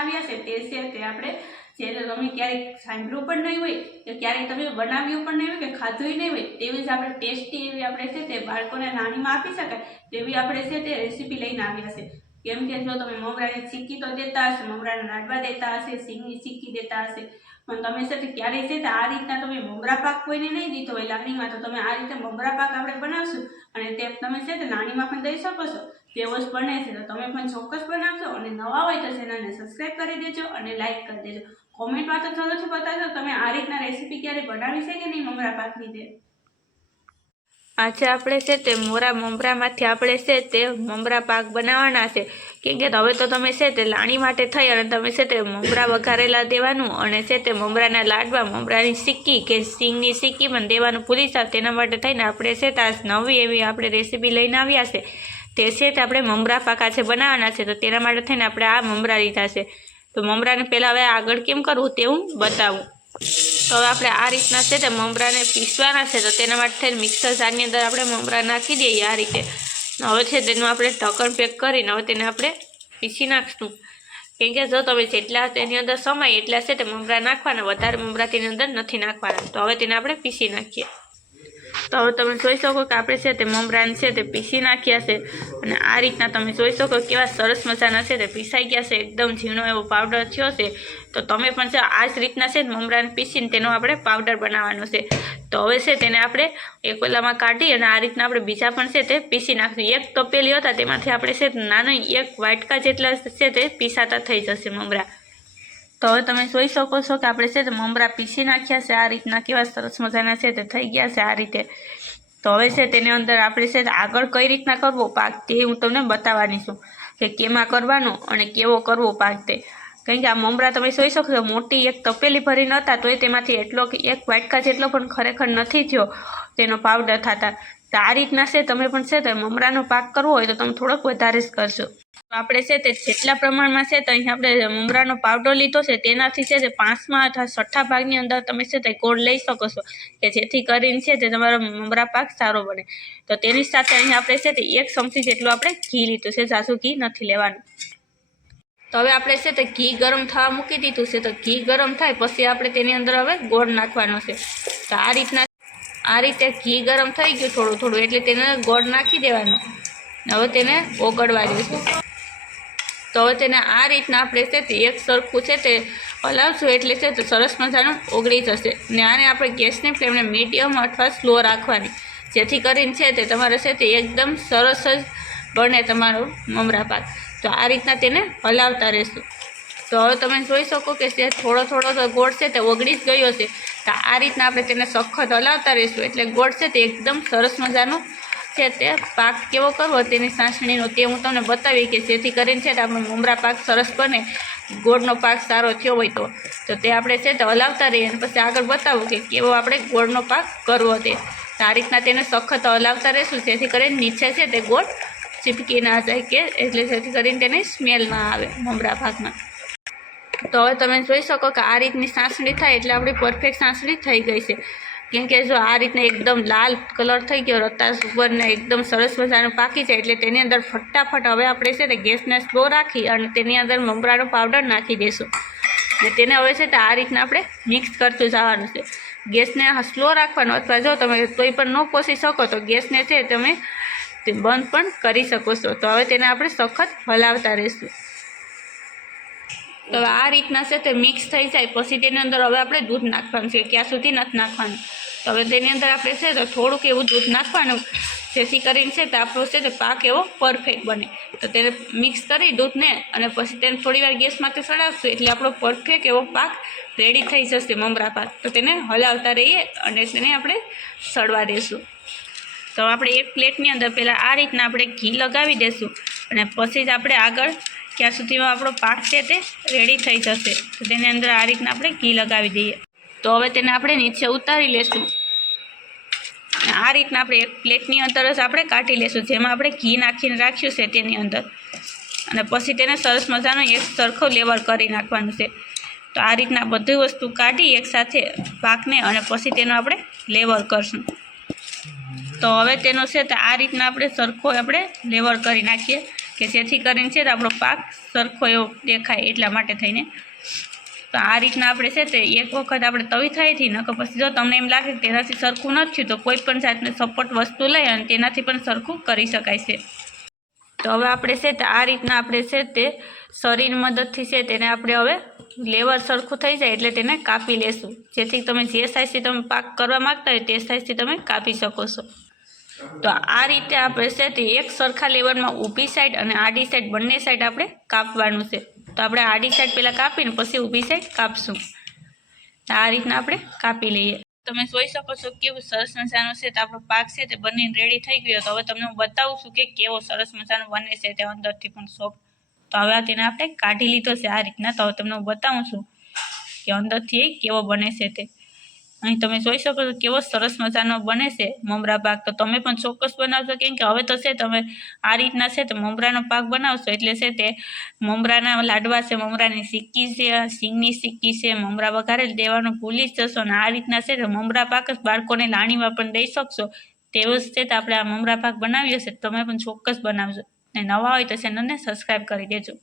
આપણે છે તે છે તે આપણે જ્યારે તમે ક્યારેક સાંભળ્યું પણ નહીં હોય, કે ક્યારેક તમે બનાવ્યું પણ નહીં હોય, કે ખાધું નહીં હોય, તેવી જ આપણે ટેસ્ટી એવી આપણે છે તે બાળકોને નાનીમાં આપી શકાય, તેવી આપણે છે તે રેસીપી લઈને આવ્યા છે. કેમ કે જો તમે મમરાની ચીક્કી તો દેતા હશે મમરાને લાડવા દેતા હશે, સિંગની ચીક્કી દેતા હશે પણ તમે છે ક્યારેય છે આ રીતના તમે મમરા પાક કોઈને નહીં દીધો હોય લાકડીમાં તો તમે આ રીતે મમરા પાક આપણે બનાવશું અને તે તમે છે તે નાનીમાં પણ દઈ શકો છો. તેવો જ બને છે તો તમે પણ ચોક્કસ બનાવશો અને નવા હોય તો ચેનલને સબસ્ક્રાઈબ કરી દેજો અને લાઇક કરી દેજો. કોમેન્ટમાં તો જરૂરથી બતાવશો તમે આ રીતના રેસીપી ક્યારે બનાવી છે કે નહીં મમરા પાકની તે. આજે આપણે છે તે મોરા મમરામાંથી આપણે છે તે મમરા પાક બનાવવાના છે. કેમ કે હવે તો તમે છે તે લાણી માટે થઈ અને તમે છે તે મમરા વઘારેલા દેવાનું અને છે તે મમરાના લાડવા, મમરાની સિક્કી કે સિંગની સિક્કી પણ દેવાનું ભૂલી જાવ. તેના માટે થઈને આપણે છે તે નવી એવી આપણે રેસીપી લઈને આવ્યા છે. તે છે તે આપણે મમરા પાક આજે બનાવવાના છે. તો તેના માટે થઈને આપણે આ મમરા લીધા છે. તો મમરાને પહેલાં હવે આગળ કેમ કરવું તે હું બતાવું. તો હવે આપણે આ રીતના છે તે મમરાને પીસવાના છે. તો તેના માટે મિક્સર જારની અંદર આપણે મમરા નાખી દઈએ આ રીતે. હવે છે તેનું આપણે ઢક્કણ પેક કરીને હવે તેને આપણે પીસી નાખશું. કેમ કે જો તમે જેટલા તેની અંદર સમય એટલા છે તે મમરા નાખવાના, વધારે મમરા તેની અંદર નથી નાખવાના. તો હવે તેને આપણે પીસી નાખીએ. તો હવે તમે જોઈ શકો કે આપણે છે તે મમરાન છે તે પીસી નાખ્યા છે. અને આ રીતના તમે જોઈ શકો કેવા સરસ મજાના છે તે પીસાઈ ગયા છે. એકદમ ઝીણો એવો પાવડર થયો છે. તો તમે પણ છે આ જ રીતના છે મમરાને પીસીને તેનો આપણે પાવડર બનાવવાનો છે. તો હવે છે તેને આપણે એક ઓલામાં કાઢી અને આ રીતના આપણે બીજા પણ છે તે પીસી નાખશું. એક તપેલી હતા તેમાંથી આપણે છે નાનો એક વાટકા જેટલા છે તે પીસાતા થઈ જશે મમરા તો હવે તમે જોઈ શકો છો કે આપણે છે તે મમરા પીસી નાખ્યા છે, આ રીતના કેવા સરસ મજાના છે તે થઈ ગયા છે આ રીતે. તો હવે છે તેની અંદર આપણે છે આગળ કઈ રીતના કરવો પાક તે હું તમને બતાવવાની છું કે કેમાં કરવાનો અને કેવો કરવો પાક તે. કારણ કે આ મમરા તમે જોઈ શકો છો, મોટી એક તપેલી ભરીને હતા તોય તેમાંથી એટલો એક વાટકા જેટલો પણ ખરેખર નથી થયો, તેનો પાવડર થતા. તો આ રીતના છે, તમે પણ છે, તો મમરાનો પાક કરવો હોય તો તમે થોડોક વધારે જ કરશો તો આપણે છે, તે જેટલા પ્રમાણમાં છે, તો અહીં આપણે મમરાનો પાવડર લીધો છે, તેનાથી છે, તે પાંચમા અથવા છઠ્ઠા ભાગની અંદર તમે છે, તે ગોળ લઈ શકો છો, કે જેથી કરીને છે, તે તમારો મમરા પાક સારો બને. તો તેની સાથે અહીં આપણે છે, તે એક ચમચી જેટલું આપણે ઘી લીધું છે ઝાઝું ઘી નથી લેવાનું. તો હવે આપણે છે, તે ઘી ગરમ થવા મૂકી દીધું છે, તો ઘી ગરમ થાય, પછી આપણે તેની અંદર હવે ગોળ નાખવાનો છે. તો આ રીતના આ રીતે ઘી ગરમ થઈ ગયું થોડું થોડું, એટલે તેને ગોળ નાખી દેવાનો. હવે તેને ઓગળવા દઈશું. તો હવે તેને આ રીતના આપણે છે તે એક સરખું છે તે હલાવશું, એટલે છે તો સરસ મજાનું ઓગળી જશે. ને આને આપણે ગેસની ફ્લેમને મીડિયમ અથવા સ્લો રાખવાની. જેથી કરીને છે તે તમારે છે તે એકદમ સરસ જ બને તમારો મમરા પાક. તો આ રીતના તેને હલાવતા રહેશું. તો હવે તમે જોઈ શકો કે જે થોડો થોડો ગોળ છે તે ઓગળી જ ગયો છે. તો આ રીતના આપણે તેને સખત હલાવતા રહીશું. એટલે ગોળ છે તે એકદમ સરસ મજાનું છે તે. પાક કેવો કરવો તેની સાસણીનો તે હું તમને બતાવી કે જેથી કરીને છે તે આપણો મુમરા પાક સરસ બને. ગોળનો પાક સારો થયો હોય તો. તો તે આપણે છે તે હલાવતા રહીએ અને પછી આગળ બતાવું કે કેવો આપણે ગોળનો પાક કરવો તે. આ રીતના તેને સખત હલાવતા રહીશું જેથી કરીને નીચે છે તે ગોળ ચીપકી ના જાય કે એટલે જેથી કરીને તેને સ્મેલ ના આવે મમરા પાકમાં. તો હવે તમે જોઈ શકો કે આ રીતની સાંસળી થાય એટલે આપણી પરફેક્ટ સાંસળી થઈ ગઈ છે. કેમ કે જો આ રીતને એકદમ લાલ કલર થઈ ગયો, રતાસ ઉપરને એકદમ સરસ મજાનું પાકી જાય એટલે તેની અંદર ફટાફટ હવે આપણે છે ને ગેસને સ્લો રાખી અને તેની અંદર મમરાનો પાવડર નાખી દઈશું ને તેને હવે છે તે આ રીતના આપણે મિક્સ કરતું જવાનું છે. ગેસને સ્લો રાખવાનો અથવા જો તમે કોઈ પણ ન પોસી શકો તો ગેસને છે તમે બંધ પણ કરી શકો છો. તો હવે તેને આપણે સખત હલાવતા રહીશું. તો આ રીતના છે તે મિક્સ થઈ જાય. પછી તેની અંદર હવે આપણે દૂધ નાખવાનું છે. ક્યાં સુધી નથી નાખવાનું. તો હવે તેની અંદર આપણે છે તો થોડુંક એવું દૂધ નાખવાનું. જેથી કરીને છે તો આપણો છે તે પાક એવો પરફેક્ટ બને. તો તેને મિક્સ કરી દૂધને અને પછી તેને થોડીવાર ગેસમાંથી સડાવશું એટલે આપણો પરફેક્ટ એવો પાક રેડી થઈ જશે મમરા પાક. તો તેને હલાવતા રહીએ અને તેને આપણે સડવા દઈશું તો આપણે એક પ્લેટની અંદર પહેલાં આ રીતના આપણે ઘી લગાવી દઈશું અને પછી જ આપણે આગળ ત્યાં સુધીમાં આપણો પાક છે તે રેડી થઈ જશે. તો તેની અંદર આ રીતના આપણે ઘી લગાવી દઈએ. તો હવે તેને આપણે નીચે ઉતારી લેશું. આ રીતના આપણે એક પ્લેટની અંદર જ આપણે કાઢી લેશું, જેમાં આપણે ઘી નાખીને રાખ્યું છે તેની અંદર. અને પછી તેને સરસ મજાનો એક સરખો લેવલ કરી નાખવાનું છે. તો આ રીતના બધી વસ્તુ કાઢી એકસાથે પાકને અને પછી તેનો આપણે લેવલ કરશું. તો હવે તેનો છે તો આ રીતના આપણે સરખો આપણે લેવલ કરી નાખીએ. કે જેથી કરીને છે આપણો પાક સરખો એવો દેખાય એટલા માટે થઈને. તો આ રીતના આપણે છે તે એક વખત આપણે તવી થાયથી નકર પછી જો તમને એમ લાગે કે તેનાથી સરખું નથી થયું, તો કોઈ પણ જાતની સપોર્ટ વસ્તુ લઈ અને તેનાથી પણ સરખું કરી શકાય છે. તો હવે આપણે છે તે આ રીતના આપણે છે તે શરીર મદદથી છે તેને આપણે હવે લેવલ સરખું થઈ જાય એટલે તેને કાપી લેશું. જેથી તમે જે સાઇઝથી તમે પાક કરવા માગતા હોય તે સાઇઝથી તમે કાપી શકો છો. તો આ રીતે આપણે છે તે એક સરખા લેવલમાં ઊભી સાઈડ અને આડી સાઈડ બંને સાઈડ આપણે કાપવાનું છે. તો આપણે આડી સાઈડ પહેલાં કાપીને પછી ઊભી સાઈડ કાપશું. આ રીતના આપણે કાપી લઈએ. તમે જોઈ શકો છો કેવું સરસ મજાનું છે તો આપણો પાક છે તે બનીને રેડી થઈ ગયો. તો હવે તમને હું બતાવું છું કે કેવો સરસ મજાનો બને છે તે અંદરથી પણ સોફ્ટ તો હવે તેને આપણે કાઢી લીધો છે આ રીતના. તો હવે તમને હું બતાવું છું કે અંદરથી કેવો બને છે તે. અહીં તમે જોઈ શકો છો કેવો સરસ મજાનો બને છે મમરા પાક. તો તમે પણ ચોક્કસ બનાવશો, કેમ કે હવે તો છે, તમે આ રીતના છે તો મમરાનો પાક બનાવશો, એટલે છે તે મમરાના લાડવા છે, મમરાની સિક્કી છે, સિંગની સિક્કી છે, મમરા વઘારે દેવાનું ભૂલી જ જશો અને આ રીતના છે તો મમરા પાક જ બાળકોને લાણીમાં પણ દઈ શકશો. તેવો જ છે તો આપણે આ મમરા પાક બનાવ્યો છે તમે પણ ચોક્કસ બનાવજો. ને નવા હોય તો ચેનલને સબસ્ક્રાઈબ કરી દેજો.